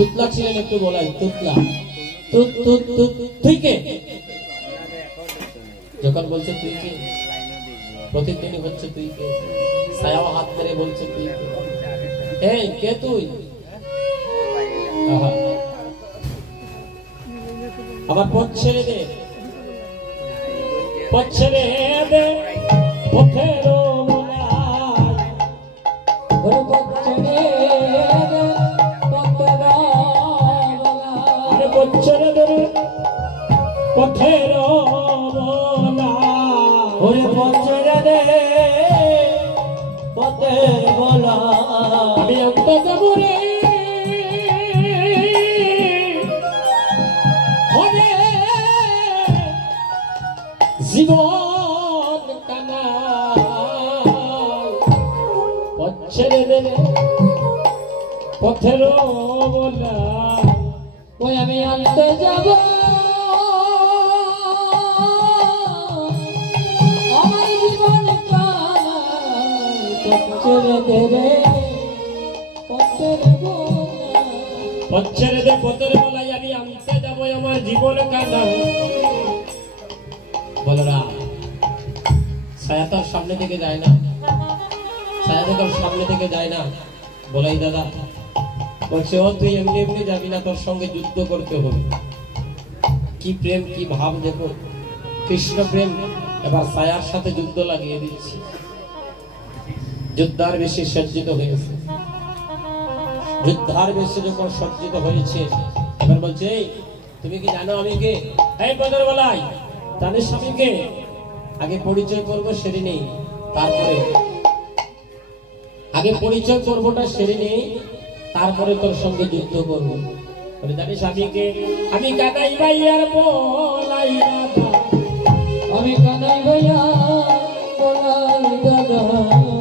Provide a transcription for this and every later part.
তুতলা ছিলেন একটু বলাই তুতলা তুত তুত তুত তুই কে যখন বলছে তুই কে প্রতিদিনই হচ্ছে তুই কে ছায়াও হাত ধরে বলছে তুই কে এই কে তুই আবার পথ ছেড়ে দে পথ ছেড়ে দে পথের পথের ওরে পথের রে পথের বলা আমি অন্ত দেব রে হবে জীবন কানা পথের রে পথের বলা ওই আমি অন্ত যাব পথের দে পথের বলাই আমি আনতে যাবো আমার জীবন কানা বলরা ছায়া তোর সামনে থেকে যায় না ছায়া তোর সামনে থেকে যায় না বলাই দাদা বলছে ও তুই এমনি এমনি যাবি না তোর সঙ্গে যুদ্ধ করতে হবে কি প্রেম কি ভাব দেখো কৃষ্ণ প্রেম এবার ছায়ার সাথে যুদ্ধ লাগিয়ে দিচ্ছে যুদ্ধার বেশি সজ্জিত হয়েছে যুদ্ধার বেশি যখন সজ্জিত হয়েছে এবার বলছে তুমি কি জানো আমি কে এই পদের বলাই জানিস আমি কে আগে পরিচয় করবো সেরে নেই তারপরে আগে পরিচয় করবোটা সেরে নেই তারপরে তোর সঙ্গে যুদ্ধ করবো বলে জানিস আমি কে আমি কানাই ভাইয়ার বলাই দাদা আমি কানাই ভাইয়া বলাই দাদা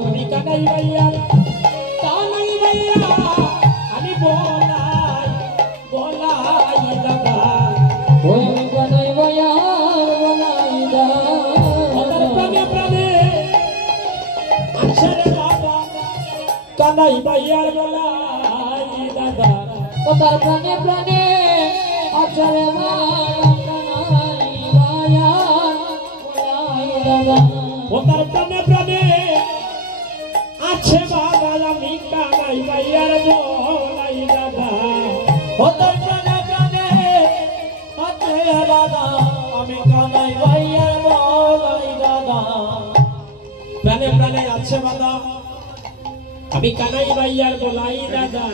আমি কানাই ভাইয়া আমি বলাই বলাই দাদা ওই আমি কানাই ভাইয়া বলাই দাদা প্রাণে প্রাণে আছে দাদা কানাই ভাইয়ার বলাই দাদা ও তার প্রাণে প্রাণে আছে কানাই ভাইয়া বলাই দাদা ও তার প্রাণে প্রাণে আছে বাবা আমি কানাই ভাইয়ার বলাই দাদা ও তার প্রাণে প্রাণে আছে দাদা আমি কানাই ভাইয়ার বলাই দাদা প্রাণে প্রাণে আছে বাবা আমি কানাই ভাইয়ার বলাই দাদা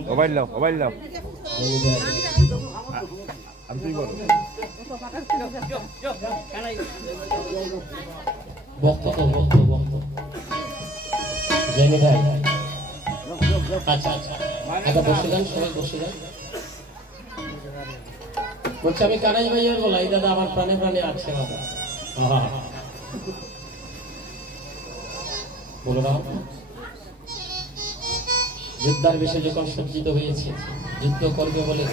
মোবাইল দাও আমি তুই বলো বক্তব্য জেনে ভাই আচ্ছা আচ্ছা একটা বসে যান সবাই বসে যান বলছে আমি কানাই ভাইয়ার বলাই দাদা আমার প্রাণে প্রাণে আছে বাবা বলো না যুদ্ধার বিষয়ে যখন সজ্জিত হয়েছে যুদ্ধ করবে বলে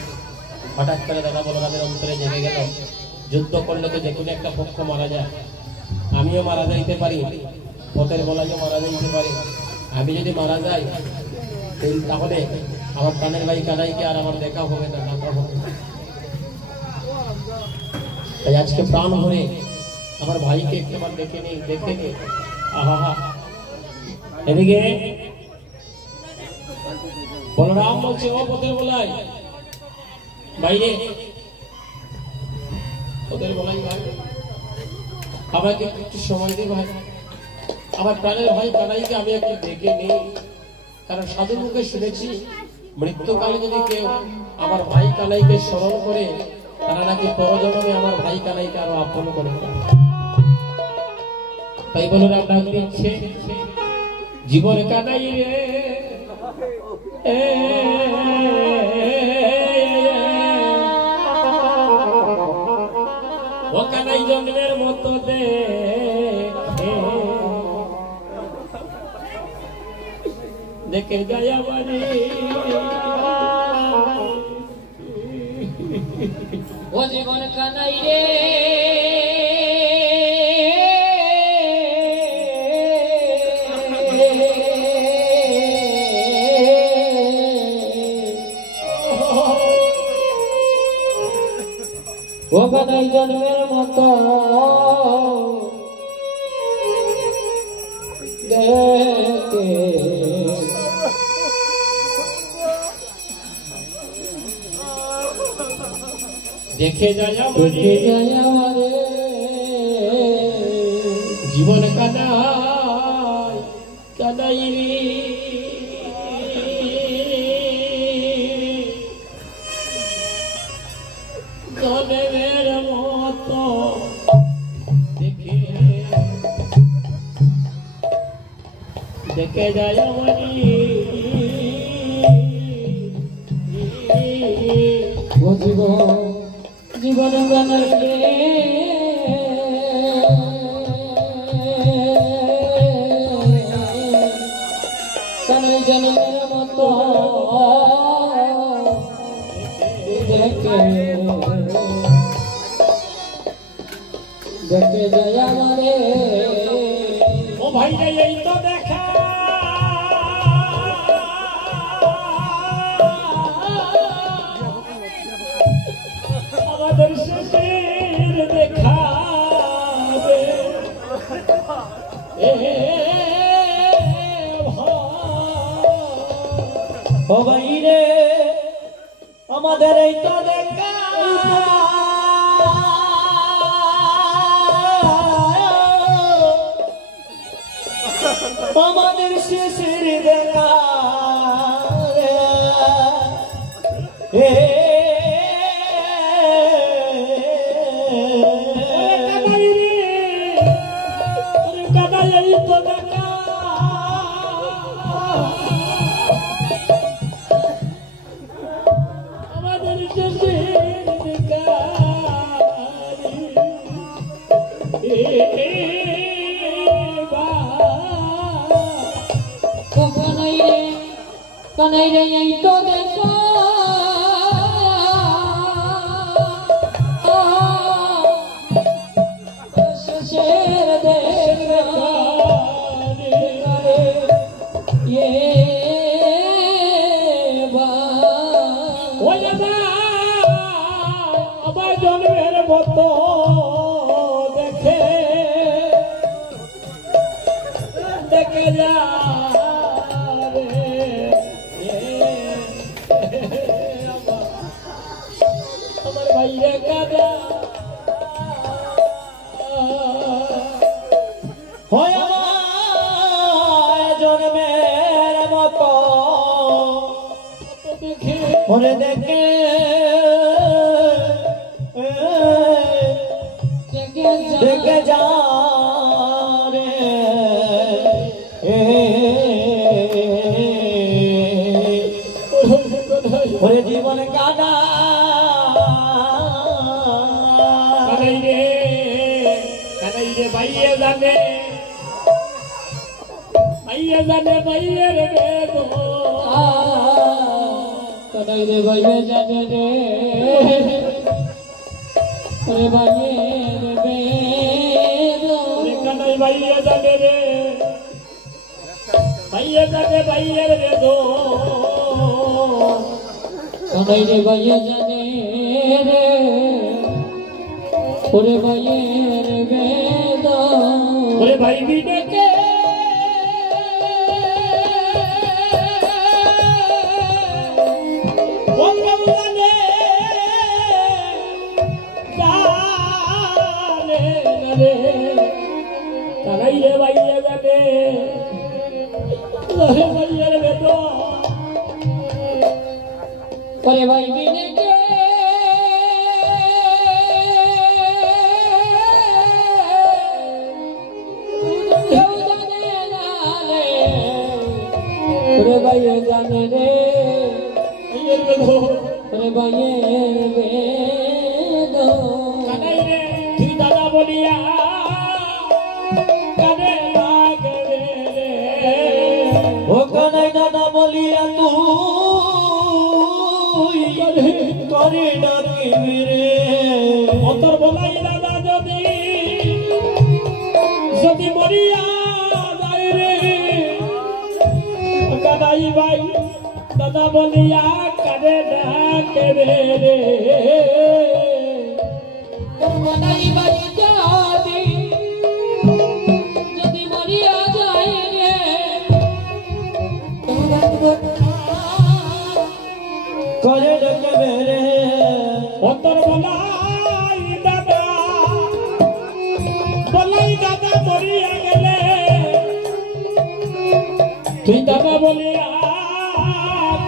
হঠাৎ করে দাদা বলরামের অন্তরে জেগে গেল যুদ্ধ করলে তো যে কোনো একটা পক্ষ মারা যায় আমিও মারা যাইতে পারি পথের বলাইও মারা যাইতে পারি আমি যদি মারা যাই তাহলে আমার প্রাণের ভাই কানাইকে আর আমার দেখা হবে না দেখা হবে তাই আজকে প্রাণ ভরে আমার ভাইকে একবার দেখে নি আহা এদিকে বলরাম বলছে ও পথের বলাই বাইরে পথের বলাই ভাই আমাকে একটু সময় দে ভাই আমার প্রাণের ভাই কানাইকে আমি একটু দেখে নিই কারণ সাধুর মুখে শুনেছি মৃত্যুকালে যদি কেউ আমার ভাই কানাইকে স্মরণ করে তারা নাকি পরজন্মে আমার ভাই কানাইকে আরো আপন করে তাই বলরাম ডাক দিচ্ছে জীবন কানাই রে ও কানাই জন্মের মতো দেখে গায়া বাড়ি ও জীবন কানাই রে জন্মের মতো দেখে দেখে যায় দেখে যায় আমারে জীবন কানাই কানাই রে জন্মের মতো দেখে দেখে যায় আমারে বুঝব জীবন গানের কানাই জন্মের মতো দেখে দেখে যায় আমারে ও ভাই রে এই তো দেখা আমাদের শেষের দেখা ও ভাই রে আমাদের এই তো দেখা আমাদের শেষের দেখা আমাদের শেষের দেখা কানাই রে এই তো দেখা শেষের দেখা আমার জন্মের মতো দেখে দেখে যা আমার ভাইরে কাদা হয় জন্মের মতো দেখে ওরে দেখে দেখে যা রে ওরে জীবন কানা কানাই রে ভাইয়ে জানে ভাইয়ের বেদ কানাই রে ভাইয়ে জানে রে ওরে ভাইয়ের বেদ কানাই ভাইয়ে জানে রে ভাইয়ে জানে ভাইয়ের বেদ কানাই রে ভাইয়ে জানে রে ওরে ভাইয়ের বেদ ওরে ভাই বিদেকে কানাই রে ভাইয়ে জানে ভাইয়ের বেদ ওরে ভাই বিনেকে কেউ জানে না রে ওরে ভাইয়ে জানে রে ভাইয়ের বেদ ওরে ভাইয়ের বেদ কানাই রে তুই দাদা বলিয়া কানে লাগে রে ও কানাই দাদা বলিয়া তুই করে ডাকিবি রে অন্তর বলাই দাদা যদি মরিয়া যায় রে কানাই ভাই দাদা বলিয়া কানে ডাকে রে বলাই বাড়ি যাবি যদি মরিয়া যায় রে করে ডাকবে রে ও তোর বলাই দাদা মরিয়া গেলে তুই দাদা বলিয়া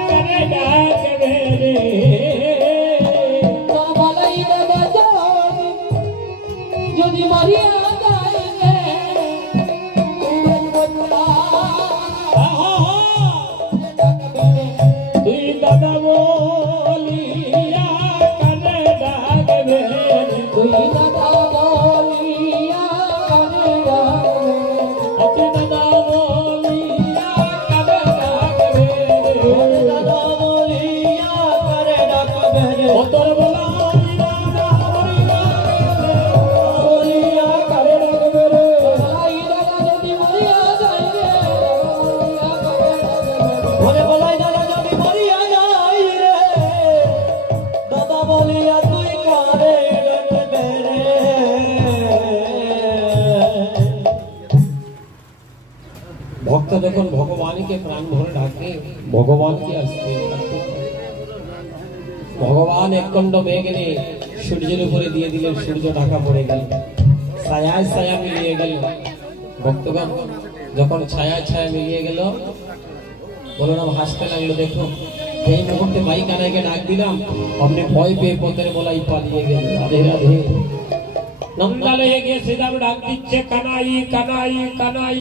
করে ডাকবে রে তোর বলাই বাবা যাবি যদি মরিয়া যায় রে তুই দাদা বলিয়া করে ডাকবে তুই দাদা বলিয়া করে ডাকবে তুই দাদা বলিয়া করে ডাকবে দাদা বলিয়া করে ডাকবে ও তোর বলাই দাদা বলিয়া করে ডাকবে রে বলাই দাদা যদি মরিয়া যায় রে ওরে বলাই দাদা যদি মরিয়া যায় রে দাদা বলিয়া তুই করে ডাকবে রে ভক্ত যখন ভগবানকে প্রাণ ভরে ডাকে ভগবানকে আসতে ভগবান একখণ্ড মেঘ এনে সূর্যের উপরে দিয়ে দিলেন, সূর্য ঢাকা পড়ে গেল, ছায়ায় ছায়া মিলিয়ে গেল। ভক্তগণ যখন ছায়ায় ছায়া মিলিয়ে গেল বলরাম হাসতে লাগলো, দেখো এই মুহূর্তে মাই কানাইকে ডাক দিলাম, আপনি ভয় পেয়ে পথের বলাই পালিয়ে গেল। রাধে রাধে। নন্দালয়ে গিয়ে শ্রীরাম ডাক দিচ্ছে কানাই কানাই কানাই।